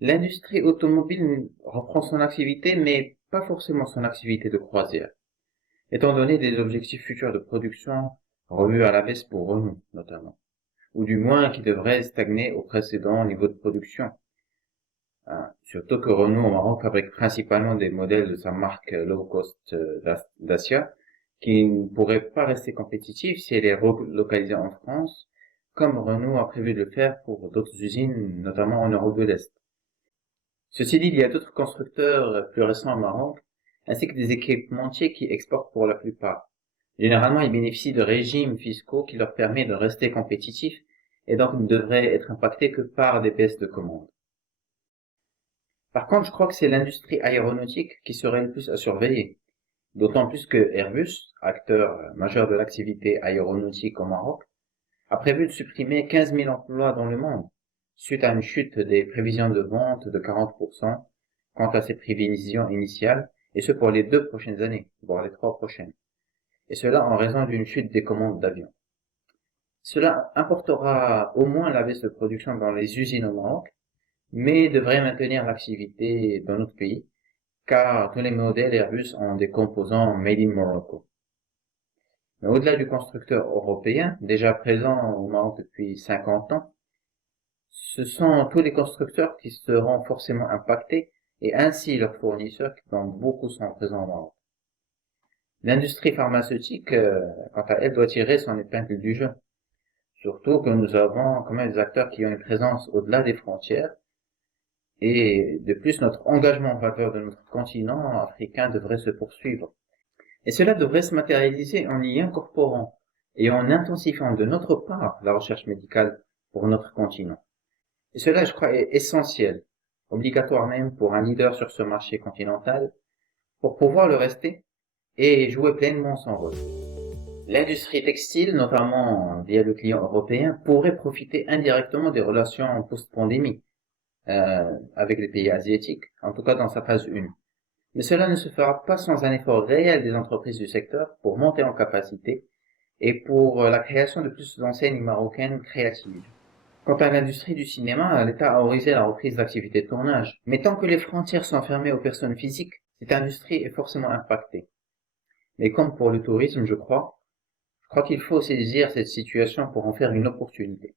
L'industrie automobile reprend son activité, mais pas forcément son activité de croisière, étant donné des objectifs futurs de production revus à la baisse pour Renault, notamment, ou du moins qui devraient stagner au précédent niveau de production. Surtout que Renault au Maroc fabrique principalement des modèles de sa marque low cost Dacia, qui ne pourrait pas rester compétitive si elle est relocalisée en France, comme Renault a prévu de le faire pour d'autres usines, notamment en Europe de l'Est. Ceci dit, il y a d'autres constructeurs plus récents au Maroc, ainsi que des équipementiers qui exportent pour la plupart. Généralement, ils bénéficient de régimes fiscaux qui leur permettent de rester compétitifs et donc ne devraient être impactés que par des baisses de commandes. Par contre, je crois que c'est l'industrie aéronautique qui serait le plus à surveiller, d'autant plus que Airbus, acteur majeur de l'activité aéronautique au Maroc, a prévu de supprimer 15 000 emplois dans le monde, suite à une chute des prévisions de vente de 40% quant à ses prévisions initiales, et ce pour les 2 prochaines années, voire les 3 prochaines. Et cela en raison d'une chute des commandes d'avions. Cela importera au moins la baisse de production dans les usines au Maroc, mais devrait maintenir l'activité dans notre pays, car tous les modèles Airbus ont des composants made in Morocco. Mais au-delà du constructeur européen, déjà présent au Maroc depuis 50 ans, ce sont tous les constructeurs qui seront forcément impactés et ainsi leurs fournisseurs dont beaucoup sont présents au Maroc. L'industrie pharmaceutique, quant à elle, doit tirer son épingle du jeu. Surtout que nous avons quand même des acteurs qui ont une présence au-delà des frontières. Et de plus, notre engagement en faveur de notre continent africain devrait se poursuivre. Et cela devrait se matérialiser en y incorporant et en intensifiant de notre part la recherche médicale pour notre continent. Et cela, je crois, est essentiel, obligatoire même pour un leader sur ce marché continental, pour pouvoir le rester et jouer pleinement son rôle. L'industrie textile, notamment via le client européen, pourrait profiter indirectement des relations post-pandémie avec les pays asiatiques, en tout cas dans sa phase 1. Mais cela ne se fera pas sans un effort réel des entreprises du secteur pour monter en capacité et pour la création de plus d'enseignes marocaines créatives. Quant à l'industrie du cinéma, l'État a autorisé la reprise d'activités de tournage. Mais tant que les frontières sont fermées aux personnes physiques, cette industrie est forcément impactée. Mais comme pour le tourisme, je crois qu'il faut saisir cette situation pour en faire une opportunité.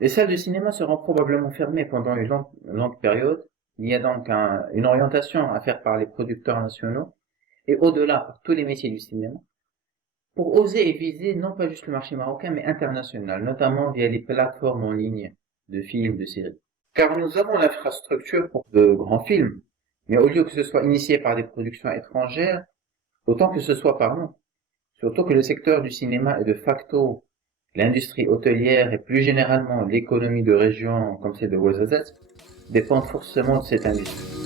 Les salles de cinéma seront probablement fermées pendant une longue période. Il y a donc une orientation à faire par les producteurs nationaux et au-delà par tous les métiers du cinéma pour oser et viser non pas juste le marché marocain mais international, notamment via les plateformes en ligne de films, de séries. Car nous avons l'infrastructure pour de grands films, mais au lieu que ce soit initié par des productions étrangères, autant que ce soit par nous. Surtout que le secteur du cinéma est de facto l'industrie hôtelière et plus généralement l'économie de régions comme celle de Ouarzazate dépendent forcément de cette industrie.